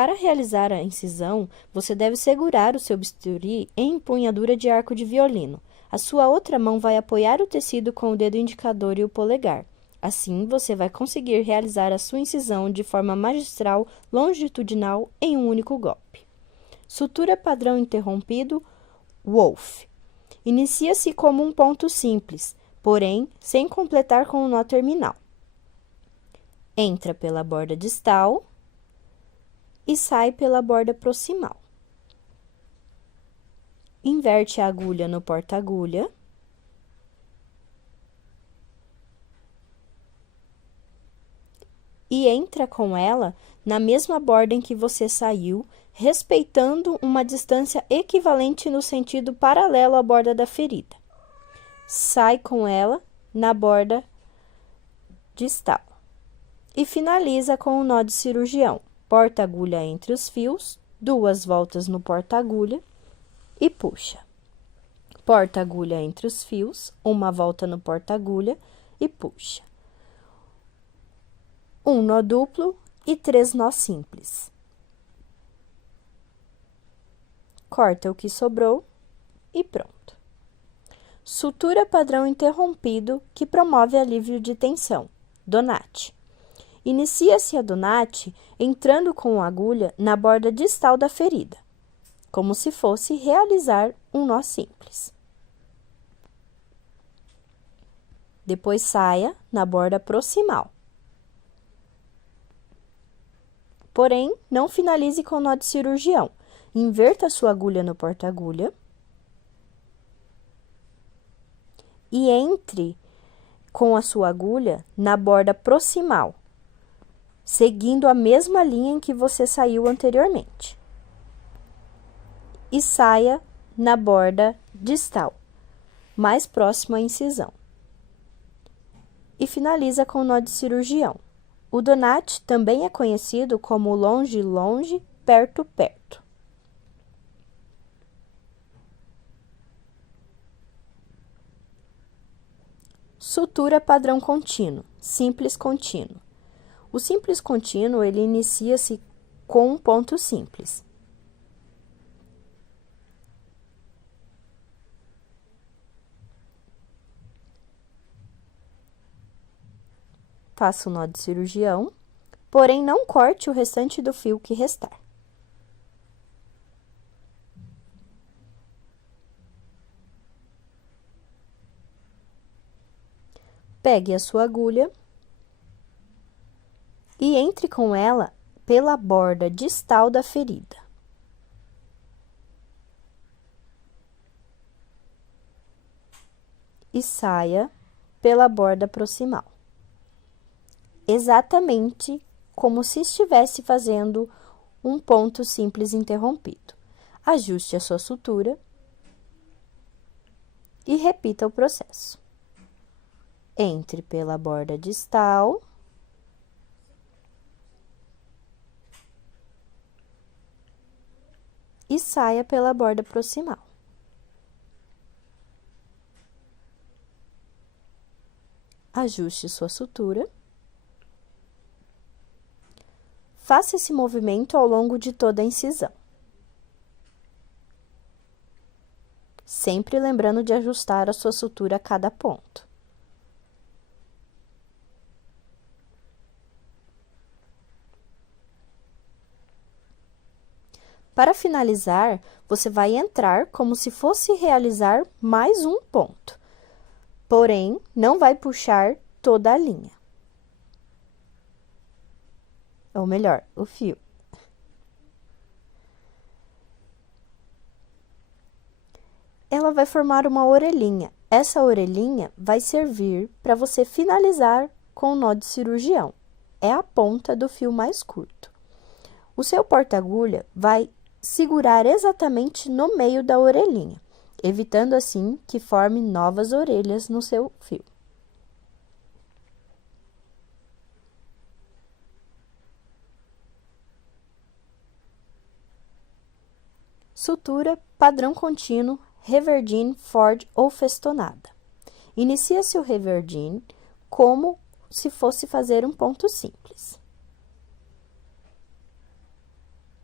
Para realizar a incisão, você deve segurar o seu bisturi em empunhadura de arco de violino. A sua outra mão vai apoiar o tecido com o dedo indicador e o polegar. Assim, você vai conseguir realizar a sua incisão de forma magistral, longitudinal, em um único golpe. Sutura padrão interrompido, Wolf. Inicia-se como um ponto simples, porém, sem completar com o nó terminal. Entra pela borda distal e sai pela borda proximal. Inverte a agulha no porta-agulha. E entra com ela na mesma borda em que você saiu, respeitando uma distância equivalente no sentido paralelo à borda da ferida. Sai com ela na borda distal. E finaliza com o nó de cirurgião. Porta-agulha entre os fios, 2 voltas no porta-agulha e puxa. Porta-agulha entre os fios, 1 volta no porta-agulha e puxa. 1 nó duplo e 3 nós simples. Corta o que sobrou e pronto. Sutura padrão interrompido que promove alívio de tensão, Donati. Inicia-se a Donati entrando com a agulha na borda distal da ferida, como se fosse realizar um nó simples. Depois saia na borda proximal. Porém, não finalize com o nó de cirurgião. Inverta a sua agulha no porta-agulha e entre com a sua agulha na borda proximal, seguindo a mesma linha em que você saiu anteriormente. E saia na borda distal, mais próximo à incisão. E finaliza com o nó de cirurgião. O Donati também é conhecido como longe-longe, perto-perto. Sutura padrão contínuo, simples contínuo. O simples contínuo, ele inicia-se com um ponto simples. Faça o nó de cirurgião, porém não corte o restante do fio que restar. Pegue a sua agulha e entre com ela pela borda distal da ferida. E saia pela borda proximal. Exatamente como se estivesse fazendo um ponto simples interrompido. Ajuste a sua sutura e repita o processo. Entre pela borda distal e saia pela borda proximal. Ajuste sua sutura. Faça esse movimento ao longo de toda a incisão. Sempre lembrando de ajustar a sua sutura a cada ponto. Para finalizar, você vai entrar como se fosse realizar mais um ponto, porém, não vai puxar toda a linha. Ou melhor, o fio. Ela vai formar uma orelhinha. Essa orelhinha vai servir para você finalizar com o nó de cirurgião. É a ponta do fio mais curto. O seu porta-agulha vai segurar exatamente no meio da orelhinha, evitando assim que forme novas orelhas no seu fio. Sutura padrão contínuo, reverdine, Ford ou festonada. Inicia-se o reverdine como se fosse fazer um ponto simples.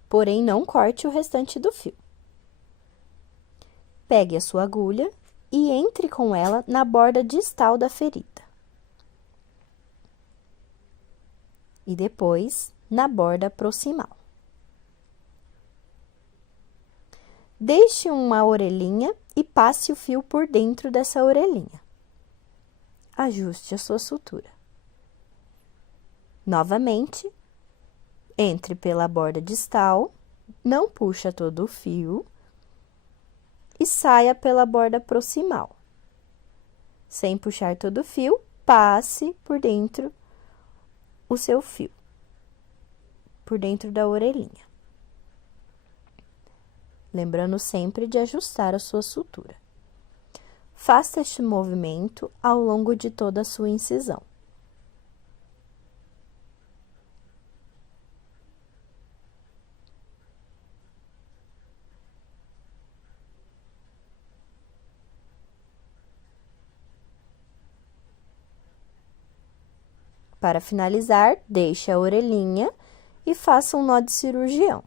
porém não corte o restante do fio. Pegue a sua agulha e entre com ela na borda distal da ferida. E depois na borda proximal. Deixe uma orelhinha e passe o fio por dentro dessa orelhinha. Ajuste a sua sutura. Novamente, entre pela borda distal, não puxa todo o fio e saia pela borda proximal. Sem puxar todo o fio, passe por dentro o seu fio, por dentro da orelhinha. Lembrando sempre de ajustar a sua sutura. Faça este movimento ao longo de toda a sua incisão. Para finalizar, deixe a orelhinha e faça um nó de cirurgião.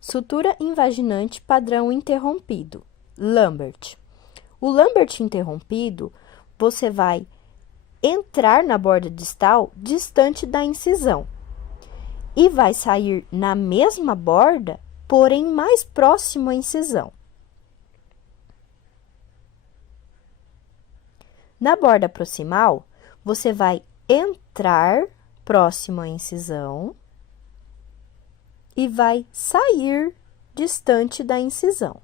Sutura invaginante padrão interrompido, Lambert. O Lambert interrompido, você vai entrar na borda distal distante da incisão e vai sair na mesma borda, porém mais próximo à incisão. Na borda proximal, você vai entrar próximo à incisão e vai sair distante da incisão.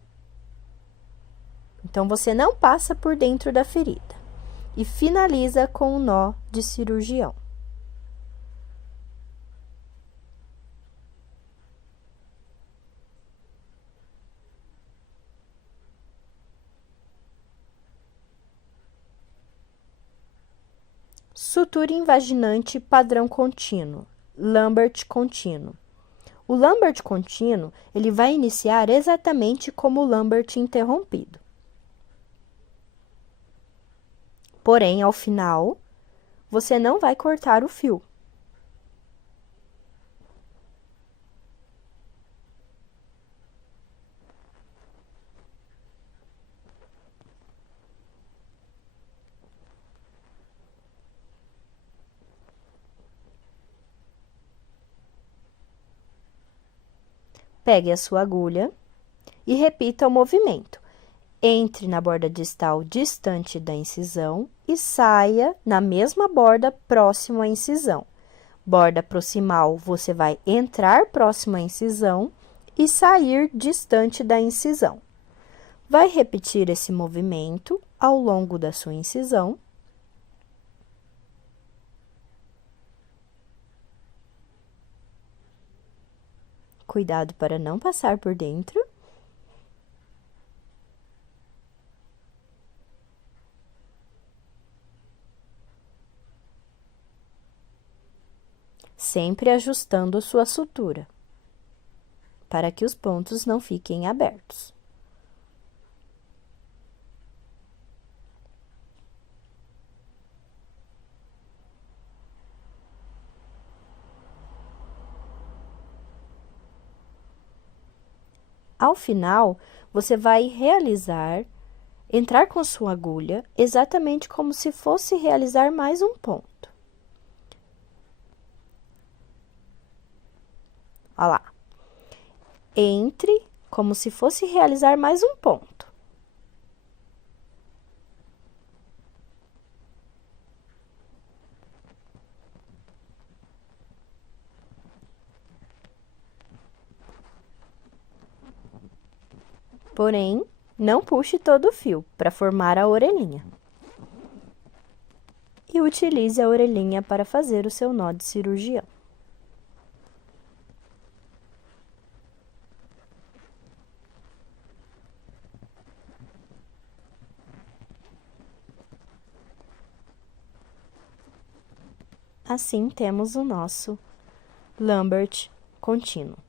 Então, você não passa por dentro da ferida e finaliza com o nó de cirurgião. Sutura invaginante padrão contínuo, Lambert contínuo. O Lambert contínuo, ele vai iniciar exatamente como o Lambert interrompido. Porém, ao final, você não vai cortar o fio. Pegue a sua agulha e repita o movimento. Entre na borda distal distante da incisão e saia na mesma borda próximo à incisão. Borda proximal, você vai entrar próximo à incisão e sair distante da incisão. Vai repetir esse movimento ao longo da sua incisão. Cuidado para não passar por dentro. Sempre ajustando a sua sutura, para que os pontos não fiquem abertos. Ao final, você vai entrar com sua agulha, exatamente como se fosse realizar mais um ponto. Olha lá. Entre como se fosse realizar mais um ponto. Porém, não puxe todo o fio para formar a orelhinha. E utilize a orelhinha para fazer o seu nó de cirurgião. Assim, temos o nosso Lambert contínuo.